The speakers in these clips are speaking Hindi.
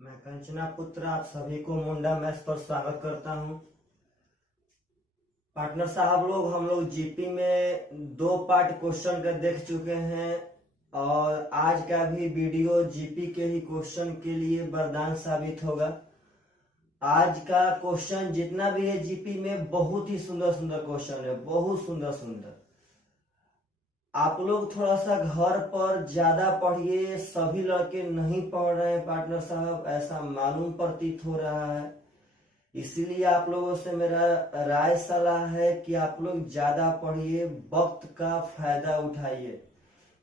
मैं कंचना पुत्र आप सभी को मुंडा मैथ्स पर स्वागत करता हूं। पार्टनर साहब हम लोग जीपी में 2 पार्ट क्वेश्चन का देख चुके हैं और आज का भी वीडियो जीपी के ही क्वेश्चन के लिए वरदान साबित होगा। आज का क्वेश्चन जितना भी है जीपी में बहुत ही सुंदर सुंदर क्वेश्चन है, बहुत सुंदर सुंदर। आप लोग थोड़ा सा घर पर ज्यादा पढ़िए, सभी लड़के नहीं पढ़ रहे हैं पार्टनर साहब, ऐसा मालूम प्रतीत हो रहा है। इसीलिए आप लोगों से मेरा राय सलाह है कि आप लोग ज्यादा पढ़िए, वक्त का फायदा उठाइए,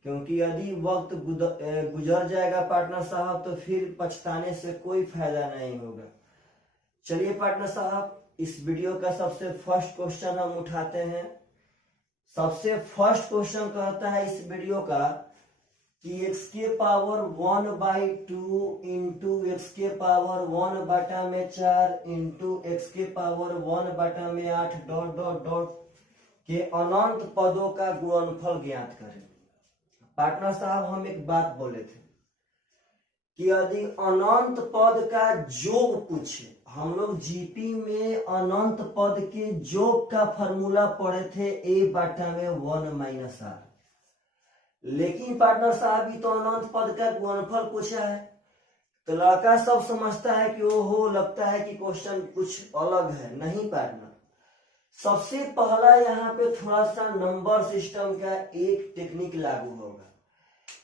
क्योंकि यदि वक्त गुजर जाएगा पार्टनर साहब तो फिर पछताने से कोई फायदा नहीं होगा। चलिए पार्टनर साहब, इस वीडियो का सबसे फर्स्ट क्वेश्चन हम उठाते हैं। सबसे फर्स्ट क्वेश्चन कहता है इस वीडियो का कि x के पावर 1/2 इंटू एक्स के पावर 1/4 इंटू एक्स के पावर 1/8 डॉट डॉट डॉट के अनंत पदों का गुणनफल ज्ञात करें। पार्टनर साहब, हम एक बात बोले थे कि यदि अनंत पद का योग पूछे, हम लोग जीपी में अनंत पद के योग का फॉर्मूला पढ़े थे a/1 - r। लेकिन पार्टनर साहब ये तो अनंत पद का गुणनफल पूछा है, तो लड़का सब समझता है कि ओहो, लगता है कि क्वेश्चन कुछ अलग है। नहीं पार्टनर, सबसे पहला यहाँ पे थोड़ा सा नंबर सिस्टम का एक टेक्निक लागू होगा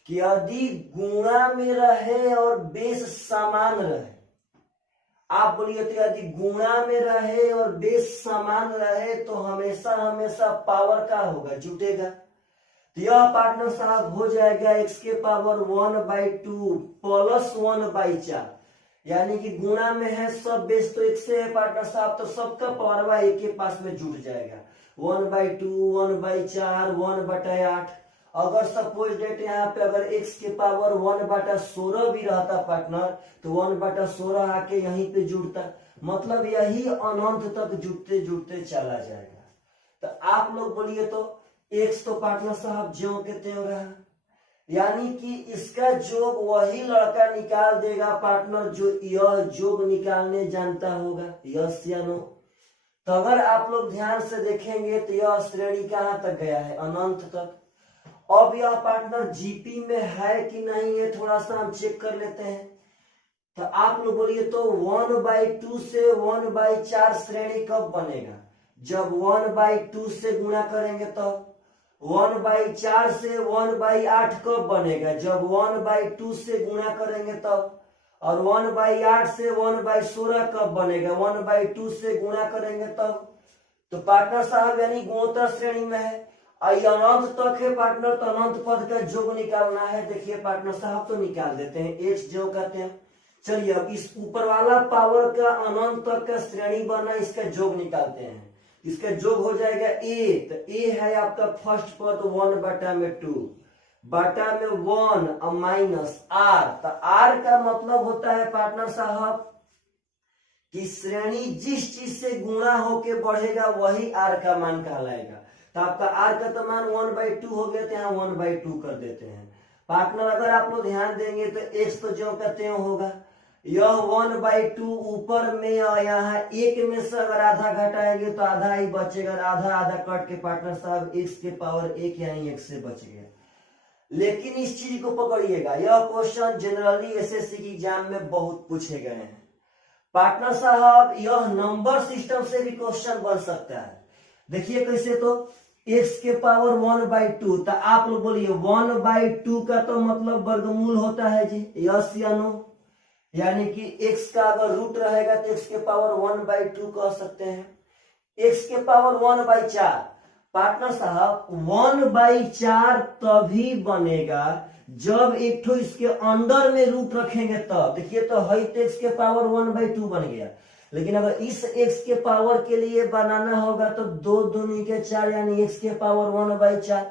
कि यदि गुणा में रहे और बेस समान रहे, आप बोलिए तो यदि गुणा में रहे और बेस समान रहे तो हमेशा हमेशा पावर का होगा, जुटेगा। तो यह पार्टनर साहब हो जाएगा x के पावर 1/2 प्लस 1/4, यानी कि गुणा में है सब, बेस तो x से है पार्टनर साहब, तो सबका पावर एक के पास में जुट जाएगा। 1/2 1/4 1/8। अगर सपोज डेट यहाँ पे अगर x के पावर 1/16 भी रहता पार्टनर, तो 1/16 आके यहीं पे जुड़ता, मतलब यही अनंत तक जुटते जुटते चला जाएगा। तो आप लोग बोलिए तो x तो पार्टनर साहब ज्यों के त्यों रहा, यानी कि इसका योग वही लड़का निकाल देगा पार्टनर जो यह योग निकालने जानता होगा, यस या नो। तो अगर आप लोग ध्यान से देखेंगे तो यह श्रेणी कहां तक गया है, अनंत तक। अब यह पार्टनर जीपी में है कि नहीं है, थोड़ा सा हम चेक कर लेते हैं। तो आप लोग बोलिए तो 1/2 से 1/4 श्रेणी कब बनेगा, जब 1/2 से गुणा करेंगे तब। 1/4 से 1/8 कब बनेगा, जब 1/2 से गुणा करेंगे तब। और 1/8 से 1/16 कब बनेगा, 1/2 से गुणा करेंगे तब। तो पार्टनर साहब यानी गुणोत्तर श्रेणी में है, अनंत तक है पार्टनर, तो अनंत पद का योग निकालना है। देखिए पार्टनर साहब, तो निकाल देते हैं, x जो कहते हैं। चलिए अब इस ऊपर वाला पावर का अनंत तक का श्रेणी बना, इसका योग निकालते हैं। इसका योग हो जाएगा a, तो a है आपका फर्स्ट पद 1/2 बटा में 1 माइनस r। तो r का मतलब होता है पार्टनर साहब कि श्रेणी जिस चीज से गुणा होके बढ़ेगा वही r का मान कहलाएगा। तो आपका r का तो मान 1/2 हो गया, तो यहाँ 1/2 कर देते हैं पार्टनर। अगर आप लोग ध्यान देंगे तो x तो जो कहते हैं होगा, यह 1/2 ऊपर में और यहाँ 1 में से अगर आधा घटाएंगे तो आधा ही बचेगा, आधा आधा कट के पार्टनर साहब x के पावर 1 यानी 1 से बच गया। लेकिन इस चीज को पकड़िएगा, यह क्वेश्चन जनरली एसएससी की एग्जाम में बहुत पूछे गए हैं पार्टनर साहब। यह नंबर सिस्टम से भी क्वेश्चन बन सकता है। देखिए कैसे, तो x के पावर 1/2, तो आप लोग बोलिए 1/2 का तो मतलब वर्गमूल होता है जी, यस या नो। यानी कि x का अगर रूट रहेगा तो x के पावर 1/2 कह सकते हैं। x के पावर 1/4 पार्टनर साहब 1/4 तभी बनेगा जब एक ठो इसके अंदर में रूट रखेंगे तब। देखिए तो है तो x के पावर 1/2 बन गया, लेकिन अगर इस x के पावर के लिए बनाना होगा तो 2 दूनी के 4 यानी x के पावर 1/4।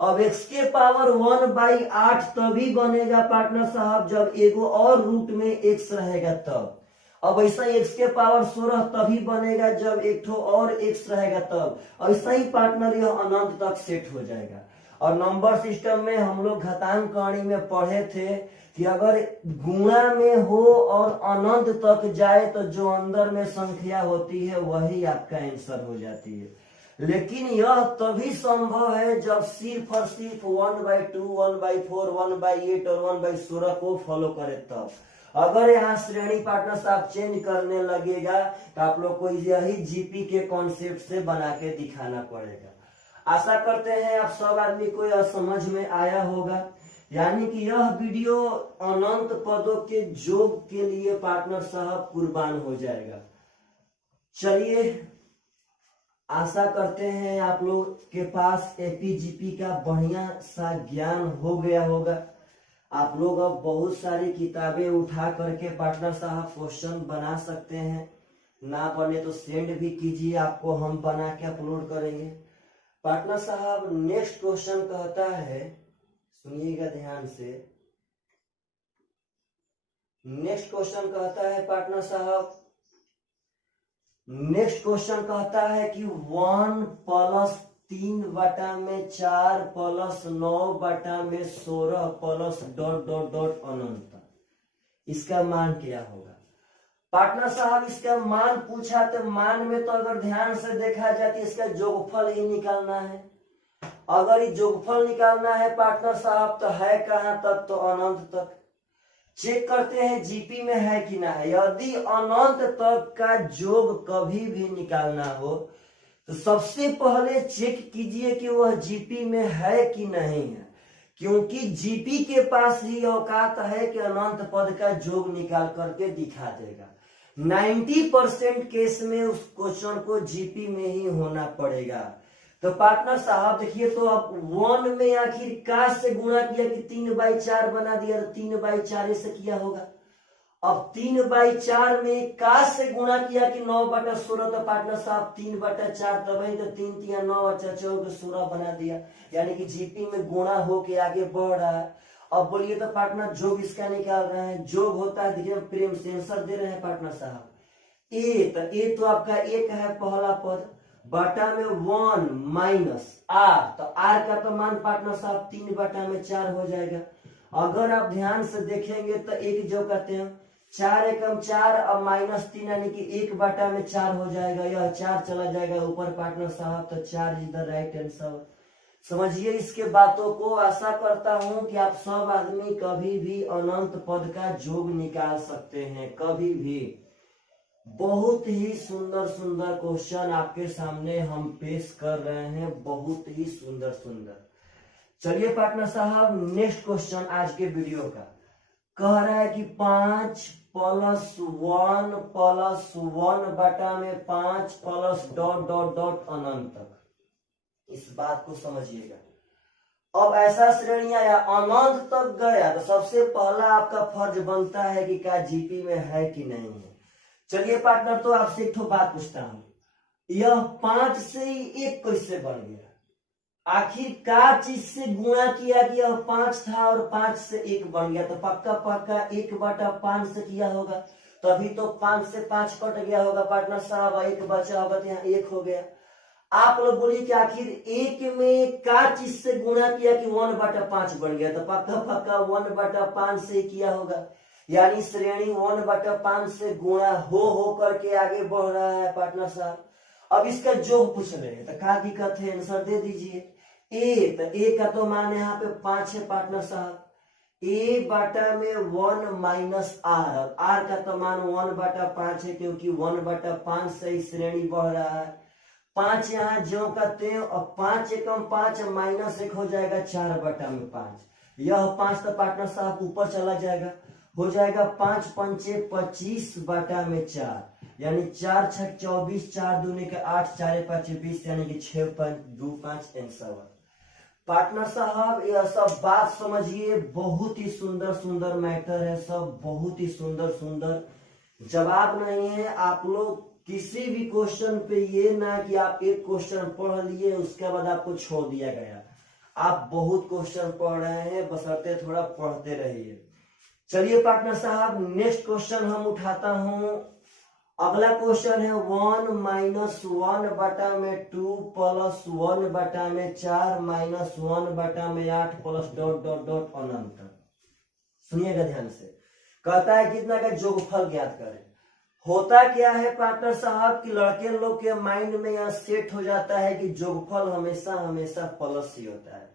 अब x के पावर 1/8 तभी बनेगा पार्टनर साहब जब एगो और रूट में x रहेगा तब। अब ऐसा ही x के पावर 16 तभी बनेगा जब एक ठो और x रहेगा तब। ऐसा ही पार्टनर यह अनंत तक सेट हो जाएगा। और नंबर सिस्टम में हम लोग घातांक कहानी में पढ़े थे कि अगर गुणा में हो और अनंत तक जाए तो जो अंदर में संख्या होती है वही आपका आंसर हो जाती है। लेकिन यह तभी संभव है जब सिर्फ और सिर्फ 1/2, 1/4, 1/8 और 1/16 को फॉलो करे तब। अगर यहाँ श्रेणी पार्टनर साहब चेंज करने लगेगा तो आप लोग को यही जीपी के कॉन्सेप्ट से बना के दिखाना पड़ेगा। आशा करते हैं आप सब आदमी को यह समझ में आया होगा। यानी कि यह वीडियो अनंत पदों के योग के लिए पार्टनर साहब कुर्बान हो जाएगा। चलिए, आशा करते हैं आप लोग के पास एपीजीपी का बढ़िया सा ज्ञान हो गया होगा। आप लोग अब बहुत सारी किताबें उठा करके पार्टनर साहब क्वेश्चन बना सकते हैं। ना बने तो सेंड भी कीजिए, आपको हम बना के अपलोड करेंगे। पार्टनर साहब नेक्स्ट क्वेश्चन कहता है, सुनिएगा ध्यान से। नेक्स्ट क्वेश्चन कहता है पार्टनर साहब, नेक्स्ट क्वेश्चन कहता है कि 1 + 3/4 + 9/16 + ... अनंत, इसका मान क्या होगा? पार्टनर साहब इसका मान पूछा तो मान में तो अगर ध्यान से देखा जाए तो इसका जोगफल ही निकालना है। अगर ये जोगफल निकालना है पार्टनर साहब तो है कहां तक? तो अनंत तक। चेक करते हैं जीपी में है कि ना है। यदि अनंत तक का जोग कभी भी निकालना हो तो सबसे पहले चेक कीजिए कि वह जीपी में है कि नहीं है, क्योंकि जीपी के पास ही औकात है कि अनंत पद का जोग निकाल करके दिखा देगा। 90% केस में उस क्वेश्चन को जीपी में ही होना पड़ेगा। तो पार्टनर साहब देखिए, तो अब 1 में आखिर का से गुणा किया कि 3/4 बना दिया, तो 3/4 से किया होगा। अब 3/4 में का से गुणा किया कि 9/16, तो पार्टनर साहब 3/4, तब तो 3 × 3 = 9 × 4 = 16 बना दिया। यानी कि जीपी में गुणा होके आगे बढ़ रहा है। अब बोलिए तो पार्टनर जोग इसका निकाल रहे हैं। जोग होता है, देखिए प्रेम से आंसर दे रहे हैं पार्टनर साहब। ए तो आपका 1 है पहला पद, बटा में 1 - r, तो r का तो मान पार्टनर साहब 3/4 हो जाएगा। अगर आप ध्यान से देखेंगे तो एक जो कहते हैं 4 × 4 अब -3 यानी कि 1/4 हो जाएगा। यह 4 चला जाएगा ऊपर पार्टनर साहब, तो 4 इज द राइट आंसर। समझिए इसके बातों को। आशा करता हूं कि आप सब आदमी कभी भी अनंत पद का जोग निकाल सकते हैं, कभी भी। बहुत ही सुंदर सुंदर क्वेश्चन आपके सामने हम पेश कर रहे हैं, बहुत ही सुंदर सुंदर। चलिए पार्टनर साहब नेक्स्ट क्वेश्चन आज के वीडियो का कह रहा है कि 5 + 1 + 1/5 + ... अनंत तक। इस बात को समझिएगा। अब ऐसा श्रेणियां या अनंत तक गया तो सबसे पहला आपका फर्ज बनता है कि क्या जीपी में है कि नहीं है। चलिए पार्टनर, तो आपसे एक बात पूछता हूं, यह 5 से ही 1 कैसे बन गया? आखिर क्या चीज से गुणा किया कि यह 5 था और 5 से 1 बन गया? तो पक्का पक्का 1/5 से किया होगा, तभी तो 5 से 5 कट गया होगा पार्टनर साहब, 1 बचा होगा तो यहाँ 1 हो गया। आप लोग बोलिए कि आखिर 1 में क्या चीज से गुणा किया कि 1/5 बन गया? तो पक्का पक्का 1/5 से किया होगा। यानी श्रेणी 1/5 से गुणा हो करके आगे बढ़ रहा है पार्टनर साहब। अब इसका जोग पूछ रहे हैं तो क्या दिक्कत है, आंसर दे दीजिए। ए का तो मान यहाँ पे 5 है पार्टनर साहब। a बटा में 1 - r, r का तो मान 1/5 है, क्योंकि 1/5 से ही श्रेणी बढ़ रहा है। 5 यहाँ ज्यो करते हैं और 5 × 5 -1 हो जाएगा 4/5। यह 5 तो पार्टनर साहब ऊपर चला जाएगा, हो जाएगा 5 × 5 = 25/4, यानी 4 × 6 = 24, 4 दूनी के 8, 4 × 5 = 20, यानी कि 6.25 आंसर। पार्टनर साहब यह सब बात समझिए, बहुत ही सुंदर सुंदर मैटर है, सब बहुत ही सुंदर सुंदर। जवाब नहीं है, आप लोग किसी भी क्वेश्चन पे ये ना कि आप एक क्वेश्चन पढ़ लिए उसके बाद आपको छोड़ दिया गया। आप बहुत क्वेश्चन पढ़ रहे हैं, बशर्ते थोड़ा पढ़ते रहिए। चलिए पार्टनर साहब नेक्स्ट क्वेश्चन हम उठाता हूं। अगला क्वेश्चन है 1 - 1/2 + 1/4 - 1/8 + ... अनंत। सुनिएगा ध्यान से। कहता है कितना का योगफल ज्ञात करें। होता क्या है पार्टनर साहब कि लड़के लोग के माइंड में यह सेट हो जाता है कि योगफल हमेशा हमेशा प्लस ही होता है।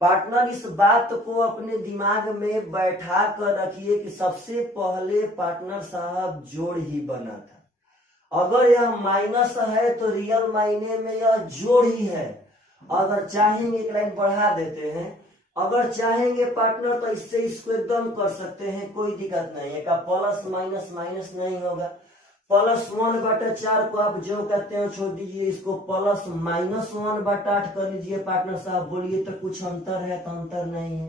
पार्टनर इस बात को अपने दिमाग में बैठा कर रखिए कि सबसे पहले पार्टनर साहब जोड़ ही बना था। अगर यह माइनस है तो रियल मायने में यह जोड़ ही है। अगर चाहेंगे एक लाइन बढ़ा देते हैं, अगर चाहेंगे पार्टनर तो इससे इसको एकदम कर सकते हैं, कोई दिक्कत नहीं है। का प्लस माइनस माइनस नहीं होगा। +1/4 को आप जो कहते हो छोड़ दीजिए, इसको +-1/8 कर लीजिए। पार्टनर साहब बोलिए तो कुछ अंतर है? तो अंतर नहीं है।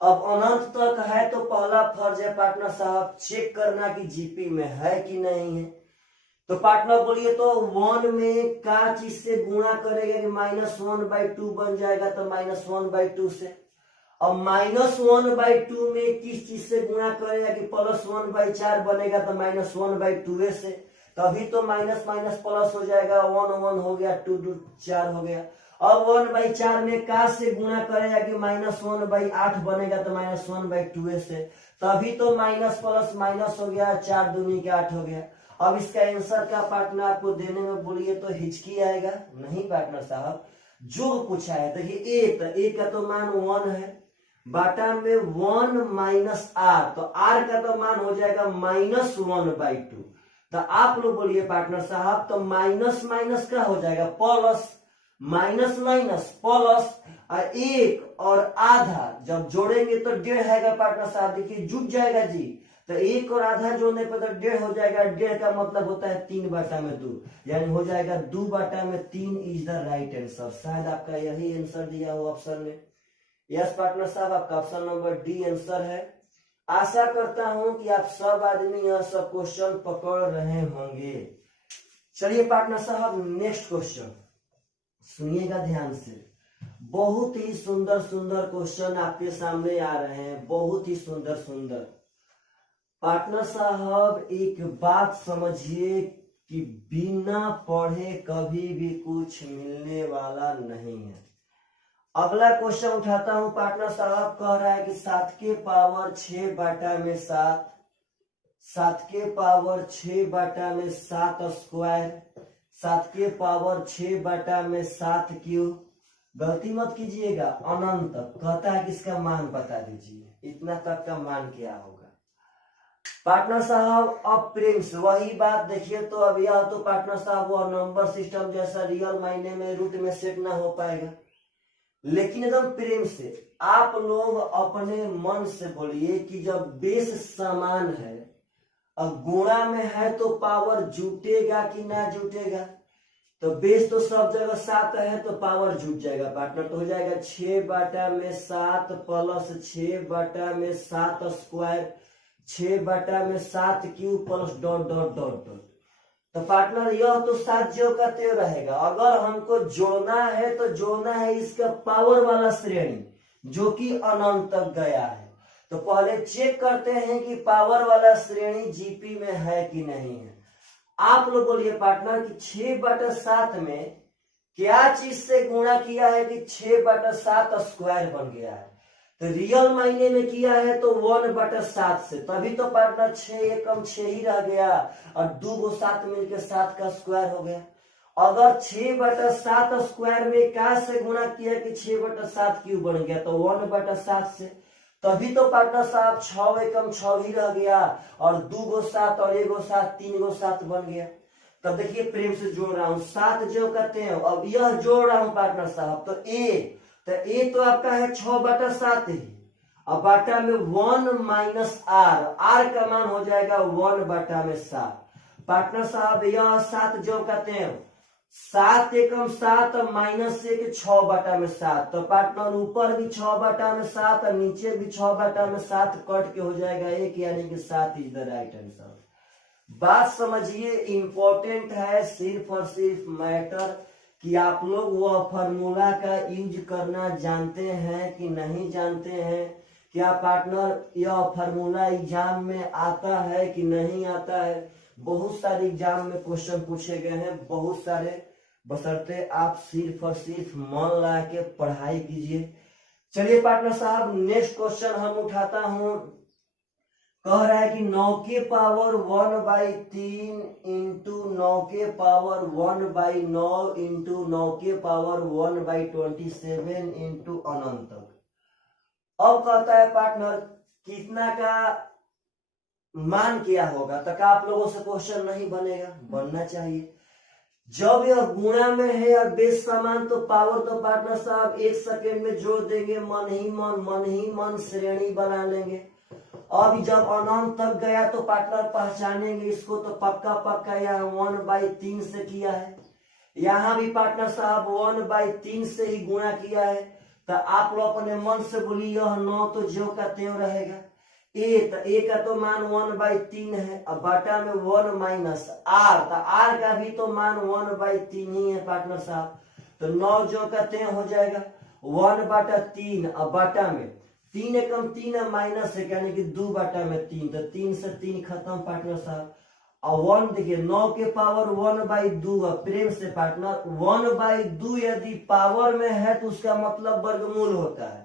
अब अनंत तक है तो पहला फर्ज है पार्टनर साहब चेक करना कि जीपी में है कि नहीं है। तो पार्टनर बोलिए तो 1 में क्या चीज से गुणा करेगा कि -1/2 बन जाएगा? तो -1/2 से। अब -1/2 में किस चीज से गुणा करेगा कि +1/4 बनेगा? तो -1/2 से। तभी तो माइनस माइनस प्लस हो जाएगा। 1 1 हो गया, 2 2 4 हो गया। अब 1/4 में का से गुणा करेगा कि -1/8 बनेगा? तो -1/2 से। तभी तो माइनस प्लस माइनस हो गया, 4 दूनी के 8 हो गया। अब इसका आंसर का पार्टनर आपको देने में बोलिए तो हिचकी आएगा? नहीं पार्टनर साहब, जो पूछा है देखिए ए का तो मान 1 है, बाटा में 1 - r, तो r का तो मान हो जाएगा -1/2। तो आप लोग बोलिए पार्टनर साहब तो माइनस माइनस का हो जाएगा प्लस, माइनस माइनस प्लस, और 1 और आधा जब जोड़ेंगे तो 1.5 है पार्टनर साहब। देखिए जुट जाएगा जी। तो 1 और आधा जोड़ने पर तो 1.5 हो जाएगा। 1.5 का मतलब होता है 3/2, यानी हो जाएगा 2/3 इज द राइट आंसर। शायद आपका यही आंसर दिया हो ऑप्शन में। यस पार्टनर साहब, आपका ऑप्शन नंबर डी आंसर है। आशा करता हूं कि आप सब आदमी यह सब क्वेश्चन पकड़ रहे होंगे। चलिए पार्टनर साहब नेक्स्ट क्वेश्चन सुनिएगा ध्यान से। बहुत ही सुंदर सुंदर क्वेश्चन आपके सामने आ रहे हैं, बहुत ही सुंदर सुंदर। पार्टनर साहब एक बात समझिए कि बिना पढ़े कभी भी कुछ मिलने वाला नहीं है। अगला क्वेश्चन उठाता हूं। पार्टनर साहब कह रहा है कि 7 के पावर 6/7, 7 के पावर 6/7 स्क्वायर, 7 के पावर 6/7 क्यूब। गलती मत कीजिएगा, अनंत कहता है कि इसका मान बता दीजिए, इतना तक का मान क्या होगा। पार्टनर साहब अब प्रेम से वही बात देखिए। तो अब यह तो पार्टनर साहब वो नंबर सिस्टम जैसा रियल मायने में रूट में सेट ना हो पाएगा, लेकिन एकदम प्रेम से आप लोग अपने मन से बोलिए कि जब बेस समान है और गुणा में है तो पावर जुटेगा कि ना जुटेगा? तो बेस तो सब जगह 7 है तो पावर जुट जाएगा पार्टनर। तो हो जाएगा 6/7 plus 6/7 square, 6/7 cube plus dot dot dot dot. तो पार्टनर यह तो 7 जो का त्यों रहेगा। अगर हमको जोड़ना है तो जोड़ना है इसका पावर वाला श्रेणी जो कि अनंत तक गया है। तो पहले चेक करते हैं कि पावर वाला श्रेणी जीपी में है कि नहीं है। आप लोग बोलिए पार्टनर कि 6/7 में क्या चीज से गुणा किया है कि 6/7 स्क्वायर बन गया है? तो रियल मायने में किया है तो 1/7 से। तभी तो पार्टनर 6 एकम 6 ही रह गया और 2 को 7 मिलकर 7 का स्क्वायर हो गया। अगर 6/7 स्क्वायर में क्या से गुणा किया कि 6/7 क्यूब बन गया? तो 1/7 से। तभी तो पार्टनर साहब 6 एकम 6 ही रह गया और 2 को 7 और 1 को 7, 3 को 7 बन गया। तब देखिए प्रेम से जोड़ रहा हूं, 7 जो कहते हैं। अब यह जोड़ रहा हूं पार्टनर साहब तो ए तो आपका है 6/7 ही। अब बाटा में 1 - r का मान हो जाएगा 1/7। पार्टनर साहब यह 7 जो कहते हैं 7 एकम 7 माइनस 1 6/7। तो पार्टनर ऊपर भी 6/7 और नीचे भी 6/7 कट के हो जाएगा 1, यानी कि 7 इज द राइट आंसर। बात समझिए, इंपॉर्टेंट है सिर्फ और सिर्फ मैटर कि आप लोग वह फॉर्मूला का यूज करना जानते हैं कि नहीं जानते हैं। क्या पार्टनर यह फॉर्मूला एग्जाम में आता है कि नहीं आता है? बहुत सारे एग्जाम में क्वेश्चन पूछे गए हैं, बहुत सारे, बशर्ते आप सिर्फ और सिर्फ मन लगा के पढ़ाई कीजिए। चलिए पार्टनर साहब नेक्स्ट क्वेश्चन हम उठाता हूं। कह रहा है कि 9 के पावर 1/3 इंटू 9 के पावर 1/9 इंटू 9 के पावर 1/27 इंटू अनंत तक। अब कहता है पार्टनर कितना का मान क्या होगा, तक आप लोगों से क्वेश्चन नहीं बनेगा, बनना चाहिए। जब यह गुणा में है और बेस समान तो पावर तो पार्टनर साहब 1 सेकेंड में जोड़ देंगे, मन ही मन श्रेणी बना लेंगे। अब जब अनंत तक गया तो पार्टनर पहचानेंगे इसको, तो पक्का यहाँ 1/3 से किया है, यहाँ भी पार्टनर साहब 1/3 से ही गुणा किया है। तो आप लोग अपने मन से बोलिए यह 9 तो ज्यों का त्यों रहेगा। ए का तो मान 1/3 है, अब बाटा में 1 माइनस आर, तो आर का भी तो मान 1/3 ही है पार्टनर साहब। तो 9 ज्यों का त्यों हो जाएगा 1/3, अब बाटा में 3 एकम 3 माइनस है यानी कि 2/3, तो 3 से 3 खत्म पार्टनर साहब। और 1 देखिए 9 के पावर 1/2 प्रेम से पार्टनर 1/2 यदि पावर में है तो उसका मतलब वर्गमूल होता है।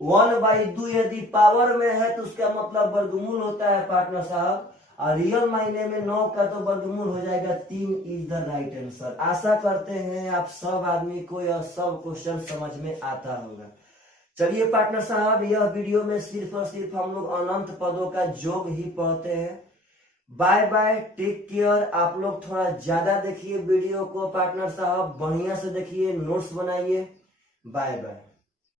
1/2 यदि पावर में है तो उसका मतलब वर्गमूल होता है पार्टनर साहब। और रियल मायने में 9 का तो वर्गमूल हो जाएगा 3 इज द राइट आंसर। आशा करते हैं आप सब आदमी को यह सब क्वेश्चन समझ में आता होगा। चलिए पार्टनर साहब, यह वीडियो में सिर्फ और सिर्फ हम लोग अनंत पदों का योग ही पढ़ते हैं। Bye bye, take care. आप लोग थोड़ा ज्यादा देखिए वीडियो को पार्टनर साहब, बढ़िया से देखिए, नोट्स बनाइए। Bye bye.